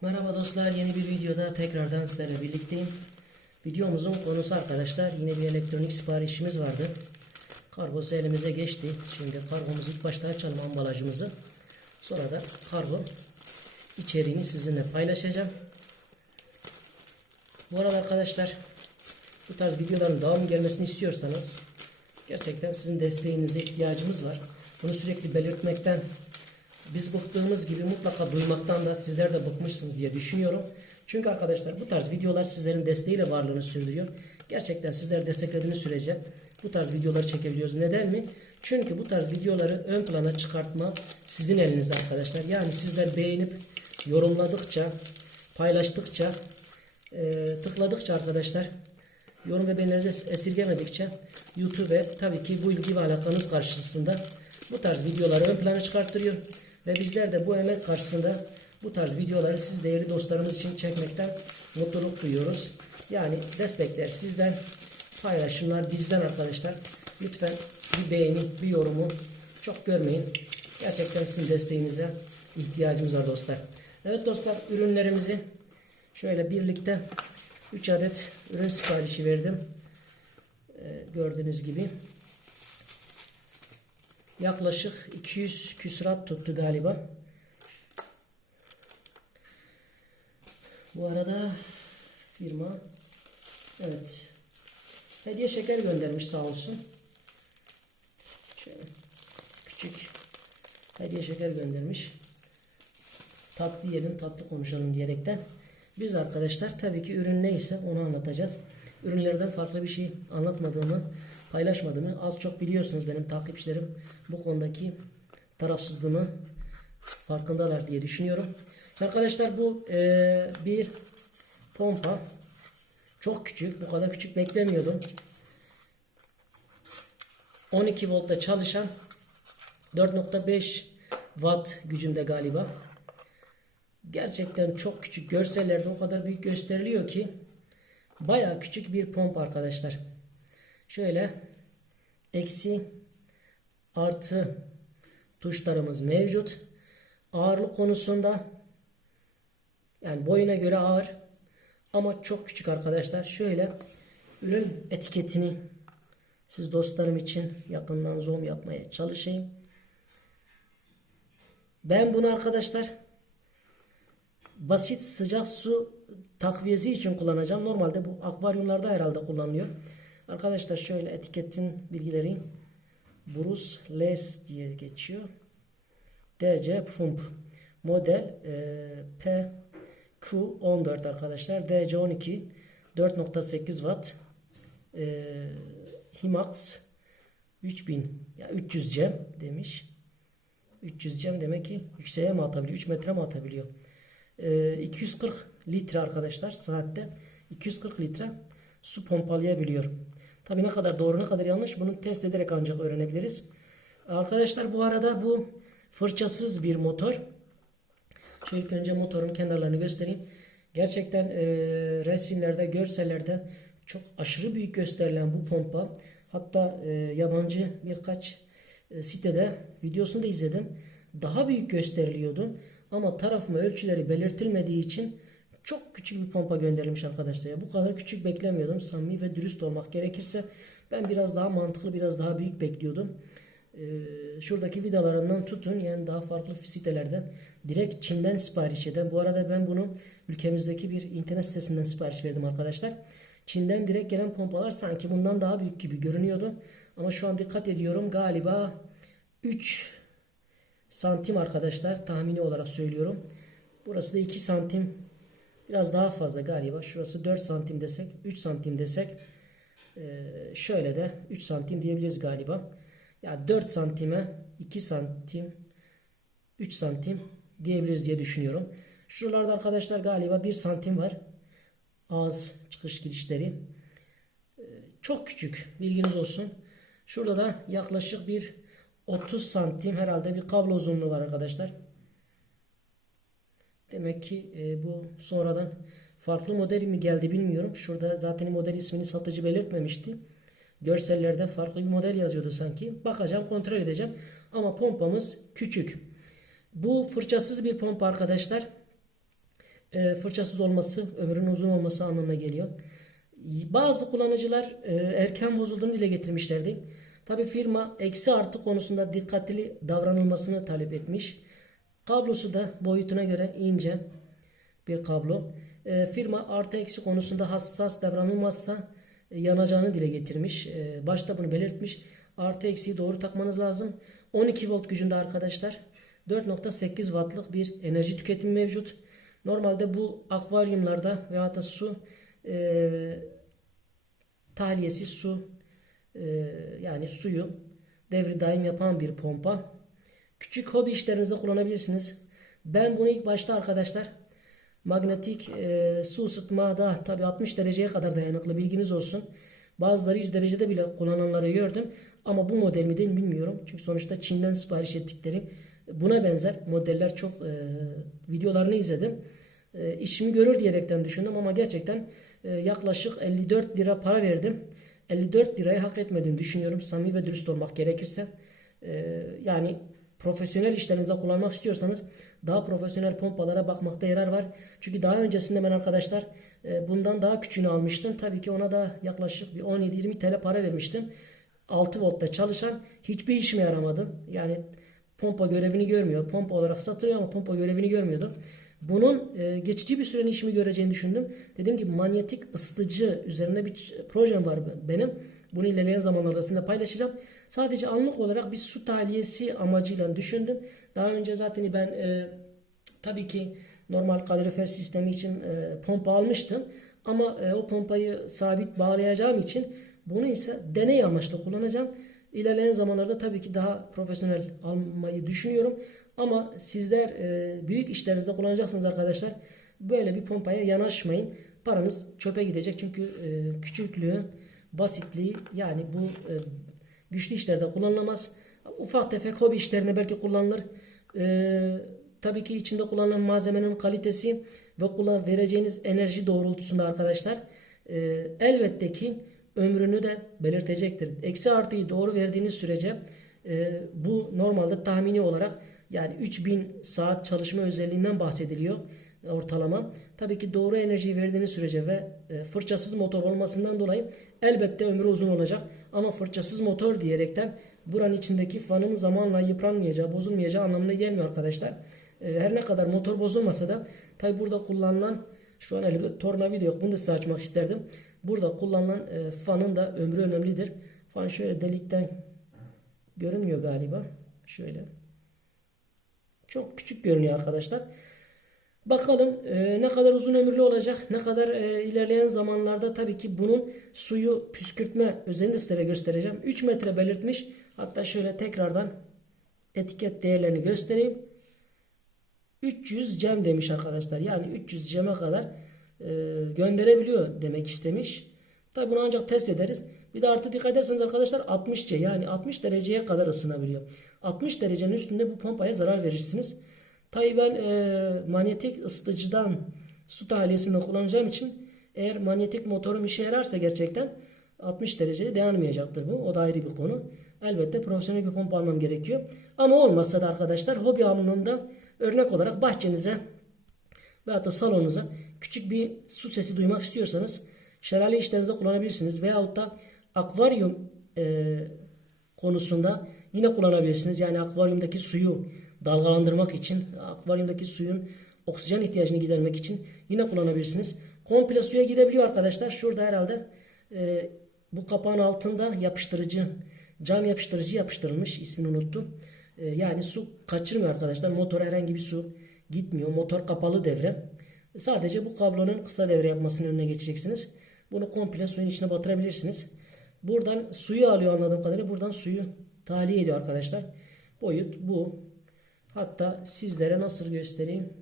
Merhaba dostlar yeni bir videoda tekrardan sizlerle birlikteyim. Videomuzun konusu arkadaşlar yine bir elektronik siparişimiz vardı. Kargosu elimize geçti. Şimdi kargomuzu ilk başta açalım ambalajımızı. Sonra da kargo içeriğini sizinle paylaşacağım. Bu arada arkadaşlar bu tarz videoların devamı gelmesini istiyorsanız gerçekten sizin desteğinize ihtiyacımız var. Bunu sürekli belirtmekten biz bıktığımız gibi mutlaka duymaktan da sizler de bıkmışsınız diye düşünüyorum. Çünkü arkadaşlar bu tarz videolar sizlerin desteğiyle varlığını sürdürüyor. Gerçekten sizler desteklediğiniz sürece bu tarz videoları çekebiliyoruz. Neden mi? Çünkü bu tarz videoları ön plana çıkartma sizin elinizde arkadaşlar. Yani sizler beğenip yorumladıkça, paylaştıkça, e, tıkladıkça arkadaşlar yorum ve beğenilerinizi esirgemedikçe YouTube tabii ki bu ilgi ve alakanız karşısında bu tarz videoları ön plana çıkartıyor. Ve bizler de bu emek karşısında bu tarz videoları siz değerli dostlarımız için çekmekten mutluluk duyuyoruz. Yani destekler sizden, paylaşımlar bizden arkadaşlar. Lütfen bir beğeni, bir yorumu çok görmeyin. Gerçekten sizin desteğinize ihtiyacımız var dostlar. Evet dostlar ürünlerimizi şöyle birlikte 3 adet ürün siparişi verdim. Ee, gördüğünüz gibi. Yaklaşık 200 küsurat tuttu galiba. Bu arada firma evet hediye şeker göndermiş sağ olsun. Şöyle küçük hediye şeker göndermiş. Tatlı yiyelim, tatlı konuşalım diyerekten. Biz arkadaşlar tabii ki ürün neyse onu anlatacağız. Ürünlerden farklı bir şey anlatmadığımı, paylaşmadığımı az çok biliyorsunuz benim takipçilerim bu konudaki tarafsızlığımı farkındalar diye düşünüyorum. Arkadaşlar bu eee, bir pompa. Çok küçük. Bu kadar küçük beklemiyordum. 12 voltta çalışan 4.5 watt gücünde galiba. Gerçekten çok küçük görsellerde o kadar büyük gösteriliyor ki baya küçük bir pompa arkadaşlar. Şöyle eksi artı tuşlarımız mevcut. Ağırlık konusunda yani boyuna göre ağır ama çok küçük arkadaşlar. Şöyle ürün etiketini siz dostlarım için yakından zoom yapmaya çalışayım. Ben bunu arkadaşlar basit sıcak su takviyesi için kullanacağım. Normalde bu akvaryumlarda herhalde kullanılıyor. Arkadaşlar şöyle etiketin bilgileri Bruce Les diye geçiyor. DC Pump model e, PQ14 arkadaşlar. DC12 4.8 watt e, Himax 3000 ya 300 cem demiş. 300 cem demek ki yükseğe mi atabiliyor? 3 metre mi atabiliyor? E, 240 litre arkadaşlar saatte 240 litre su pompalayabiliyor. Tabi ne kadar doğru ne kadar yanlış bunu test ederek ancak öğrenebiliriz. Arkadaşlar bu arada bu fırçasız bir motor. Şöyle ilk önce motorun kenarlarını göstereyim. Gerçekten e, resimlerde, görsellerde çok aşırı büyük gösterilen bu pompa. Hatta e, yabancı birkaç e, sitede videosunu da izledim. Daha büyük gösteriliyordu. Ama tarafıma ölçüleri belirtilmediği için çok küçük bir pompa gönderilmiş arkadaşlar. Ya bu kadar küçük beklemiyordum. Samimi ve dürüst olmak gerekirse ben biraz daha mantıklı, biraz daha büyük bekliyordum. Ee, şuradaki vidalarından tutun yani daha farklı sitelerden direkt Çin'den sipariş eden. Bu arada ben bunu ülkemizdeki bir internet sitesinden sipariş verdim arkadaşlar. Çin'den direkt gelen pompalar sanki bundan daha büyük gibi görünüyordu. Ama şu an dikkat ediyorum galiba 3 santim arkadaşlar tahmini olarak söylüyorum. Burası da 2 santim biraz daha fazla galiba. Şurası 4 santim desek 3 santim desek e, şöyle de 3 santim diyebiliriz galiba. Yani 4 santime 2 santim 3 santim diyebiliriz diye düşünüyorum. Şuralarda arkadaşlar galiba 1 santim var. Ağız çıkış girişleri. Ee, Çok küçük bilginiz olsun. Şurada da yaklaşık bir 30 santim herhalde bir kablo uzunluğu var arkadaşlar. Demek ki e, bu sonradan farklı model mi geldi bilmiyorum. Şurada zaten model ismini satıcı belirtmemişti. Görsellerde farklı bir model yazıyordu sanki. Bakacağım kontrol edeceğim. Ama pompamız küçük. Bu fırçasız bir pompa arkadaşlar. e, fırçasız olması, ömrünün uzun olması anlamına geliyor. Bazı kullanıcılar e, erken bozulduğunu dile getirmişlerdi. Tabi firma eksi artı konusunda dikkatli davranılmasını talep etmiş. Kablosu da boyutuna göre ince bir kablo. E, firma artı eksi konusunda hassas davranılmazsa e, yanacağını dile getirmiş. E, başta bunu belirtmiş. Artı eksiyi doğru takmanız lazım. 12 volt gücünde arkadaşlar 4.8 wattlık bir enerji tüketimi mevcut. Normalde bu akvaryumlarda veya da su e, tahliyesi su e, yani suyu devri daim yapan bir pompa. Küçük hobi işlerinizde kullanabilirsiniz. Ben bunu ilk başta arkadaşlar magnetik e, su ısıtmada tabi 60 dereceye kadar dayanıklı bilginiz olsun. Bazıları 100 derecede bile kullananları gördüm. Ama bu model mi değil bilmiyorum. Çünkü sonuçta Çin'den sipariş ettikleri buna benzer modeller çok e, videolarını izledim. E, işimi görür diyerekten düşündüm ama gerçekten e, yaklaşık 54 lira para verdim. 54 lirayı hak etmediğini düşünüyorum. Samimi ve dürüst olmak gerekirse. E, yani profesyonel işlerinizde kullanmak istiyorsanız daha profesyonel pompalara bakmakta yarar var. Çünkü daha öncesinde ben arkadaşlar e, bundan daha küçüğünü almıştım. Tabii ki ona da yaklaşık bir 17-20 TL para vermiştim. 6 voltta çalışan hiçbir işime yaramadı. Yani pompa görevini görmüyor. Pompa olarak satılıyor ama pompa görevini görmüyordu. Bunun e, geçici bir sürenin işimi göreceğini düşündüm. Dediğim gibi manyetik ısıtıcı üzerinde bir projem var benim. Bunu ilerleyen zamanlarda sizinle paylaşacağım. Sadece anlık olarak bir su tahliyesi amacıyla düşündüm. Daha önce zaten ben e, tabii ki normal kalorifer sistemi için e, pompa almıştım. Ama e, o pompayı sabit bağlayacağım için bunu ise deney amaçlı kullanacağım. İlerleyen zamanlarda tabii ki daha profesyonel almayı düşünüyorum. Ama sizler e, büyük işlerinizde kullanacaksınız arkadaşlar. Böyle bir pompaya yanaşmayın. Paranız çöpe gidecek. Çünkü e, küçüklüğü, basitliği yani bu e, güçlü işlerde kullanılamaz. Ufak tefek hobi işlerine belki kullanılır. E, tabii ki içinde kullanılan malzemenin kalitesi ve kullan vereceğiniz enerji doğrultusunda arkadaşlar e, elbette ki ömrünü de belirtecektir. Eksi artıyı doğru verdiğiniz sürece e, bu normalde tahmini olarak yani 3000 saat çalışma özelliğinden bahsediliyor ortalama. Tabii ki doğru enerjiyi verdiğiniz sürece ve e, fırçasız motor olmasından dolayı elbette ömrü uzun olacak. Ama fırçasız motor diyerekten buranın içindeki fanın zamanla yıpranmayacağı, bozulmayacağı anlamına gelmiyor arkadaşlar. E, her ne kadar motor bozulmasa da tabi burada kullanılan şu an elimde tornavida yok. Bunu da size açmak isterdim. Burada kullanılan e, fanın da ömrü önemlidir. Fan şöyle delikten görünmüyor galiba. Şöyle. Çok küçük görünüyor arkadaşlar. Bakalım e, ne kadar uzun ömürlü olacak, ne kadar e, ilerleyen zamanlarda tabii ki bunun suyu püskürtme özelliğini sizlere göstereceğim. 3 metre belirtmiş. Hatta şöyle tekrardan etiket değerlerini göstereyim. 300 cem demiş arkadaşlar. Yani 300 ceme kadar e, gönderebiliyor demek istemiş. Tabi bunu ancak test ederiz. Bir de artı dikkat ederseniz arkadaşlar 60 C yani 60 dereceye kadar ısınabiliyor. 60 derecenin üstünde bu pompaya zarar verirsiniz. Tabi ben e, manyetik ısıtıcıdan su tahliyesinde kullanacağım için eğer manyetik motorum işe yararsa gerçekten 60 dereceye dayanmayacaktır bu. O da ayrı bir konu. Elbette profesyonel bir pompa almam gerekiyor. Ama olmazsa da arkadaşlar hobi anlamında örnek olarak bahçenize veyahut da salonunuza küçük bir su sesi duymak istiyorsanız şelale işlerinizde kullanabilirsiniz. Veyahut da akvaryum e, konusunda yine kullanabilirsiniz. Yani akvaryumdaki suyu dalgalandırmak için, akvaryumdaki suyun oksijen ihtiyacını gidermek için yine kullanabilirsiniz. Komple suya gidebiliyor arkadaşlar. Şurada herhalde e, bu kapağın altında yapıştırıcı, cam yapıştırıcı yapıştırılmış. İsmini unuttum. E, yani su kaçırmıyor arkadaşlar. Motor herhangi bir su gitmiyor. Motor kapalı devre. Sadece bu kablonun kısa devre yapmasının önüne geçeceksiniz. Bunu komple suyun içine batırabilirsiniz. Buradan suyu alıyor anladığım kadarıyla. Buradan suyu tahliye ediyor arkadaşlar. Boyut bu. Hatta sizlere nasıl göstereyim?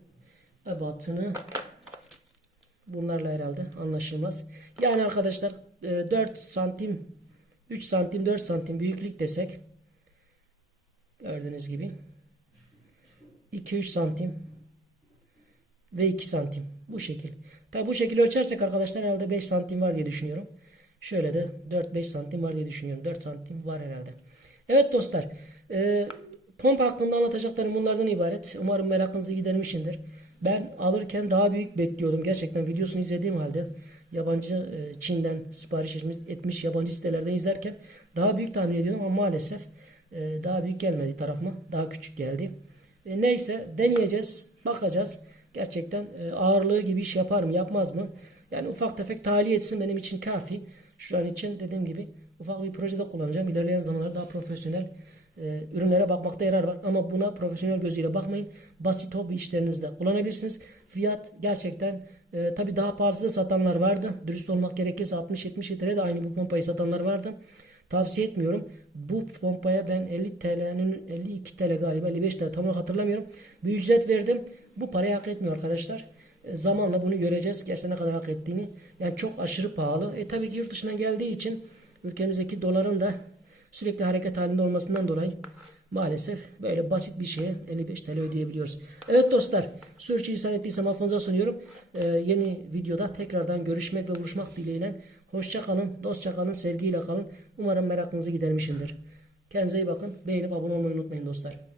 Ebatını bunlarla herhalde anlaşılmaz. Yani arkadaşlar 4 e, santim 3 santim 4 santim büyüklük desek gördüğünüz gibi 2-3 santim ve 2 santim bu şekil. Tabi bu şekilde ölçersek arkadaşlar herhalde 5 santim var diye düşünüyorum. Şöyle de 4-5 santim var diye düşünüyorum. 4 santim var herhalde. Evet dostlar. E, pompa hakkında anlatacaklarım bunlardan ibaret. Umarım merakınızı gidermişimdir. Ben alırken daha büyük bekliyordum. Gerçekten videosunu izlediğim halde yabancı e, Çin'den sipariş etmiş, yabancı sitelerden izlerken daha büyük tahmin ediyordum ama maalesef e, daha büyük gelmedi tarafıma. Daha küçük geldi. E, neyse deneyeceğiz, bakacağız. Gerçekten ağırlığı gibi iş yapar mı, yapmaz mı? Yani ufak tefek tahliye etsin benim için kafi. Şu an için dediğim gibi ufak bir projede kullanacağım. İlerleyen zamanlarda daha profesyonel e, ürünlere bakmakta yarar var. Ama buna profesyonel gözüyle bakmayın. Basit hobi işlerinizde kullanabilirsiniz. Fiyat gerçekten e, tabi daha pahalısı da satanlar vardı. Dürüst olmak gerekirse 60-70 TL de aynı bu pompayı satanlar vardı. Tavsiye etmiyorum. Bu pompaya ben 50 TL'nin 52 TL galiba 55 TL tam olarak hatırlamıyorum. Bir ücret verdim. Bu parayı hak etmiyor arkadaşlar. E, zamanla bunu göreceğiz. Gerçekten ne kadar hak ettiğini. Yani çok aşırı pahalı. E tabii ki yurt dışından geldiği için ülkemizdeki doların da sürekli hareket halinde olmasından dolayı maalesef böyle basit bir şeye 55 TL ödeyebiliyoruz. Evet dostlar sürçülisan ettiysem affınıza sunuyorum. Ee, yeni videoda tekrardan görüşmek ve buluşmak dileğiyle. Hoşça kalın, dostça kalın, sevgiyle kalın. Umarım merakınızı gidermişimdir. Kendinize iyi bakın. Beğenip abone olmayı unutmayın dostlar.